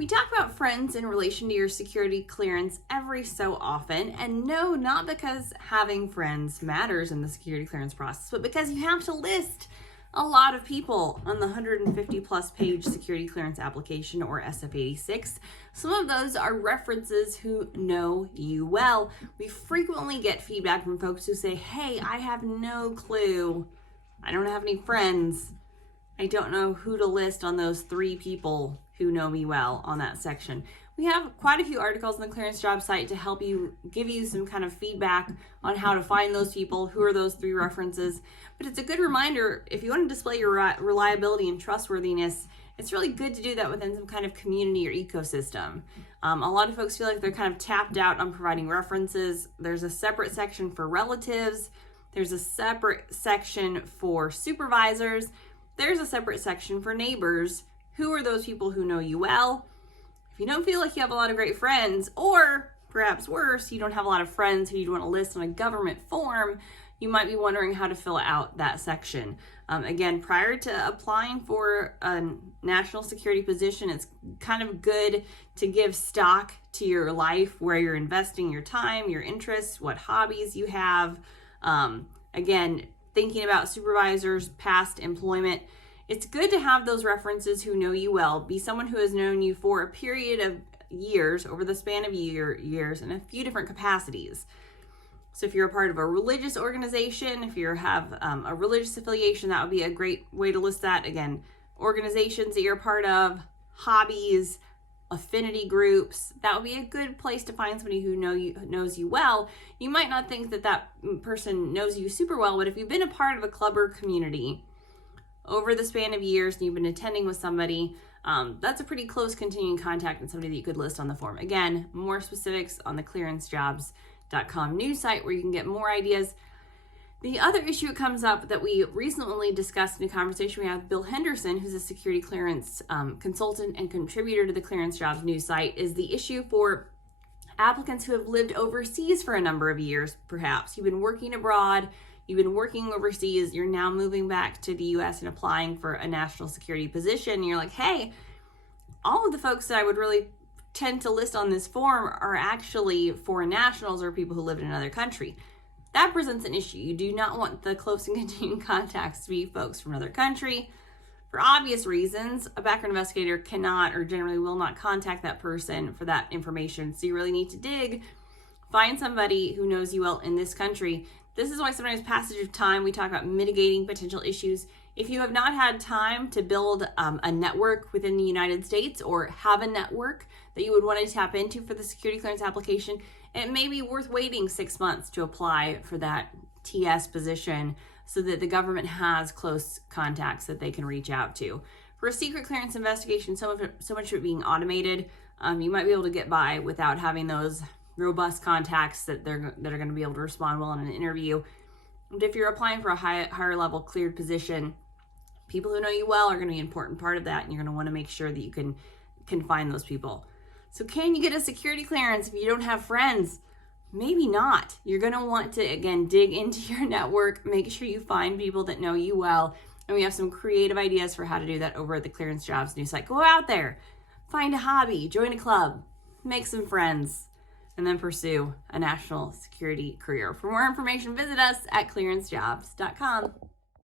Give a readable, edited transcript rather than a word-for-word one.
We talk about friends in relation to your security clearance every so often, and no, not because having friends matters in the security clearance process, but because you have to list a lot of people on the 150 plus page security clearance application, or SF-86. Some of those are references who know you well. We frequently get feedback from folks who say, hey, I have no clue. I don't have any friends. I don't know who to list on those 3 people who know me well on that section. We have quite a few articles on the Clearance Job site to help you, give you some kind of feedback on how to find those people, who are those 3 references. But it's a good reminder, if you want to display your reliability and trustworthiness, it's really good to do that within some kind of community or ecosystem. A lot of folks feel like they're kind of tapped out on providing references. There's a separate section for relatives. There's a separate section for supervisors. There's a separate section for neighbors. Who are those people who know you well? If you don't feel like you have a lot of great friends, or perhaps worse, you don't have a lot of friends who you'd want to list on a government form, you might be wondering how to fill out that section. Again, prior to applying for a national security position, it's kind of good to give stock to your life, where you're investing your time, your interests, what hobbies you have. Again, thinking about supervisors, past employment. It's good to have those references who know you well, be someone who has known you for a period of years, over the span of years, in a few different capacities. So if you're a part of a religious organization, if you have a religious affiliation, that would be a great way to list that. Again, organizations that you're a part of, hobbies, affinity groups, that would be a good place to find somebody who knows you well. You might not think that that person knows you super well, but if you've been a part of a club or community over the span of years and you've been attending with somebody, that's a pretty close continuing contact and somebody that you could list on the form. Again, more specifics on the clearancejobs.com news site, where you can get more ideas. The other issue that comes up that we recently discussed in a conversation we had with Bill Henderson, who's a security clearance consultant and contributor to the Clearance Jobs news site, is the issue for applicants who have lived overseas for a number of years. Perhaps you've been working abroad, you've been working overseas, you're now moving back to the US and applying for a national security position. And you're like, hey, all of the folks that I would really tend to list on this form are actually foreign nationals or people who live in another country. That presents an issue. You do not want the close and continuing contacts to be folks from another country. For obvious reasons, a background investigator cannot or generally will not contact that person for that information. So you really need to dig, find somebody who knows you well in this country. This is why sometimes passage of time, we talk about mitigating potential issues. If you have not had time to build a network within the United States, or have a network that you would want to tap into for the security clearance application, it may be worth waiting 6 months to apply for that TS position so that the government has close contacts that they can reach out to. For a secret clearance investigation, so much of it being automated, you might be able to get by without having those robust contacts that are going to be able to respond well in an interview. But if you're applying for a higher level cleared position, people who know you well are going to be an important part of that, and you're going to want to make sure that you can find those people. So can you get a security clearance if you don't have friends? Maybe not. You're going to want to, again, dig into your network, make sure you find people that know you well, and we have some creative ideas for how to do that over at the Clearance Jobs news site. Go out there, find a hobby, join a club, make some friends, and then pursue a national security career. For more information, visit us at clearancejobs.com.